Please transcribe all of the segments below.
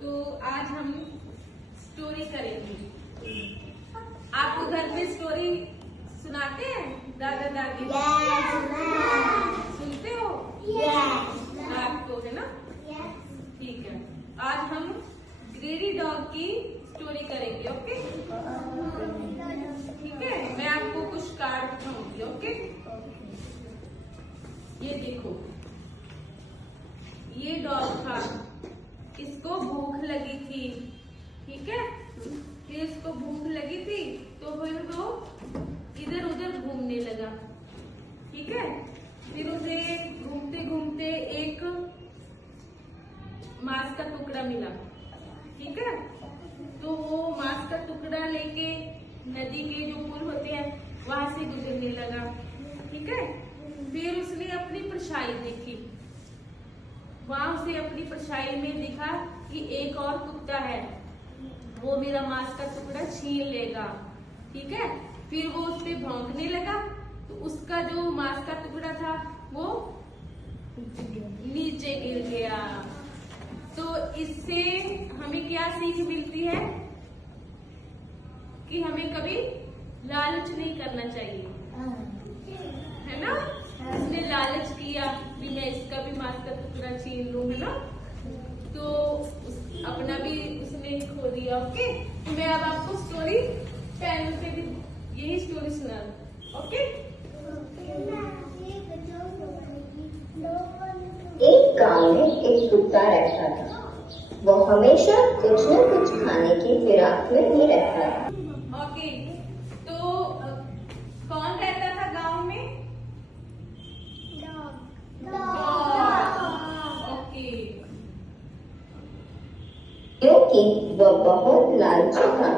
तो आज हम स्टोरी करेंगे। आपको घर पे स्टोरी सुनाते हैं दादा दादी? सुनते हो? आपको है ना? ठीक है। आज हम ग्रेडी डॉग की स्टोरी करेंगे। ओके ठीक है। मैं आपको कुछ कार्ड दिखाऊंगी। ओके ये देखो, ये डॉग था, इसको भूख लगी थी। ठीक है, फिर इसको भूख लगी थी तो फिर वो इधर उधर घूमने लगा। ठीक है, फिर उसे घूमते घूमते एक मांस का टुकड़ा मिला। ठीक है, तो वो मांस का टुकड़ा लेके नदी के जो पुल होते हैं वहां से गुजरने लगा। ठीक है, फिर उसने अपनी परछाई देखी। वहां उसे अपनी परछाई में दिखा कि एक और कुत्ता है, वो मेरा मांस का टुकड़ा छीन लेगा। ठीक है, फिर वो उस पे भौंकने लगा तो उसका जो मांस का टुकड़ा था वो नीचे गिर गया। तो इससे हमें क्या सीख मिलती है कि हमें कभी लालच नहीं करना चाहिए, है ना? उसने लालच किया कि मैं इसका भी मांस का टुकड़ा छीन लूं, है ना? तो अपना भी उसने खो दिया। ओके, तो मैं अब आपको स्टोरी पेन से भी यही स्टोरी सुना दूं। ओके। एक गांव में एक कुत्ता रहता था। वो हमेशा कुछ न कुछ खाने की फिराक में ही रहता था। ओके, तो कौन रहता था गांव में? ओके, क्योंकि वह बहुत लालची था,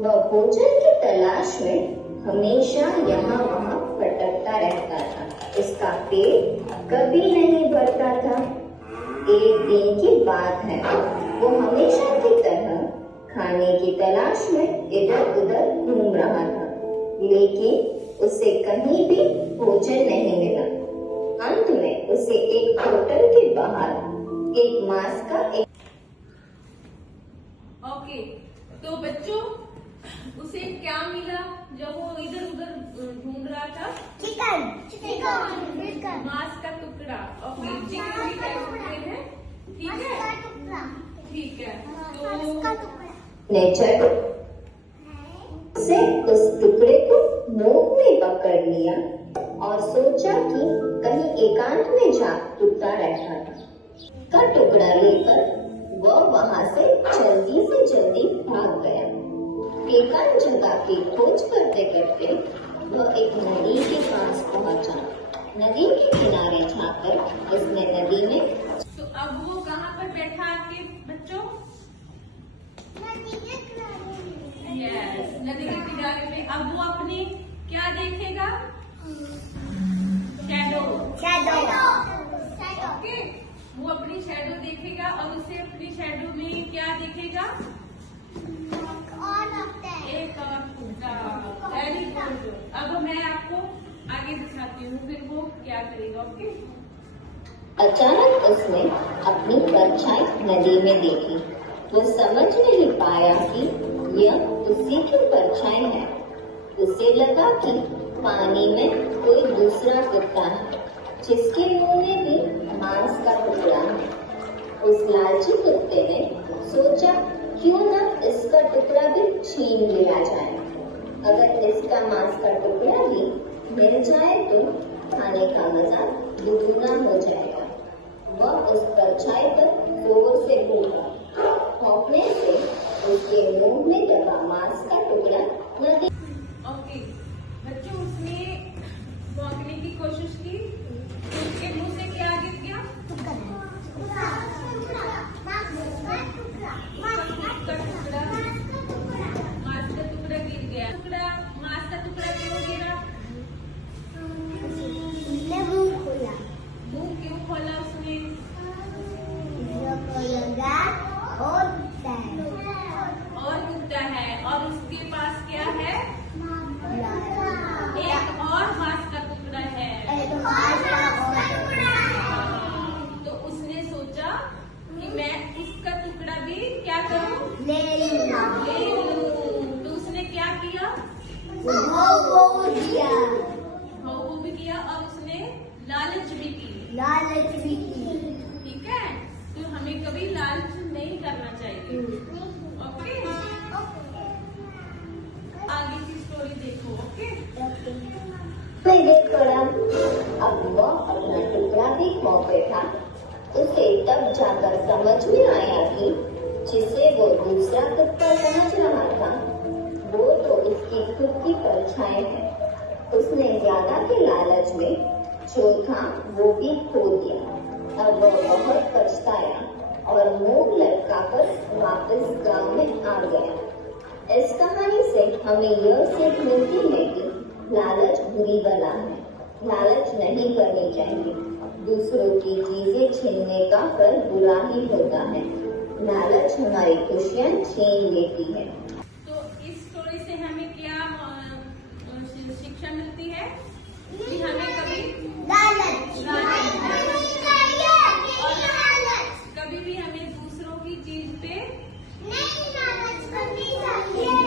वह भोजन की तलाश में हमेशा यहाँ वहाँ भटकता रहता था। इसका पेट कभी नहीं भरता था। एक दिन की बात है, वो हमेशा की तरह खाने की तलाश में इधर उधर घूम रहा था, लेकिन उसे कहीं भी भोजन नहीं मिला। अंत में उसे एक होटल के बाहर एक मांस का ओके। तो बच्चों, उसे क्या मिला जब वो इधर उधर घूम रहा था? चिकन मांस का टुकड़ा। ओके, चिकन भी कह सकते हैं। ठीक है, ठीक है। तो नेचर से उस टुकड़े को मुंह में पकड़ लिया और सोचा कि कहीं एकांत में जा टुकड़ा रहता था। का टुकड़ा लेकर वह वहां से जल्दी भाग गया। एकांत जगह की खोज करते करते वह एक नदी के पास पहुंचा। नदी के किनारे जाकर उसने नदी में तो अब वो कहाँ पर बैठा आपके बच्चों? यस, नदी के किनारे पे। अब वो अपनी क्या देखेगा? शैडो। ओके, वो अपनी शैडो देखेगा और उसे अपनी शैडो में क्या दिखेगा? एक और कुत्ता। Very good. अब मैं आपको आगे दिखाती हूँ फिर वो क्या करेगा। ओके। अचानक उसने अपनी परछाई नदी में देखी। वो समझ नहीं पाया कि यह उसी की परछाई है। उसे लगा कि पानी में कोई दूसरा कुत्ता है जिसके मुंह में भी मांस का टुकड़ा है। उस लालची कुत्ते ने सोचा, क्यों न इसका टुकड़ा भी छीन लिया जाए। अगर इसका मांस का टुकड़ा भी मिल जाए तो खाने का मजा दुगुना हो जाएगा। वह उस परछाई पर जोर से भूखा। भौंकने से उसके मुंह में दबा मांस का टुकड़ा नदी। ओके बच्चों, उसने भौंकने की कोशिश की, उसके मुंह से क्या गिर गया? मांस का टुकड़ा गिर गया। मांस का टुकड़ा क्यों गिरा? मुंह क्यों खोला उसने? ले लूं। तो उसने क्या किया? वो दिया, वो भी किया और उसने लालच भी की। लालच भी की। ठीक है, तो हमें कभी लालच नहीं करना चाहिए। ओके, आगे की स्टोरी देखो। ओके, मैंने पढ़ा। अब वह अपना टुकड़ा भी खो बैठा। उसे तब जाकर समझ में आया कि जिसे वो दूसरा कुत्ता समझ रहा था वो तो उसकी खुद की परछाई है। उसने ज्यादा के लालच में जो था वो भी खो दिया। अब वह बहुत पछताया और मुंह लटकाकर वापस गांव में आ गया। इस कहानी से हमें यह सीख मिलती है कि लालच बुरी बला है। लालच नहीं करनी चाहिए। दूसरों की चीजें छीनने का फल बुरा ही होता है। लालच हमारी खुशियाँ छीन लेती है। तो इस स्टोरी से हमें क्या शिक्षा मिलती है कि हमें कभी लालच कभी भी हमें दूसरों की चीज पे नहीं, लालच करनी चाहिए।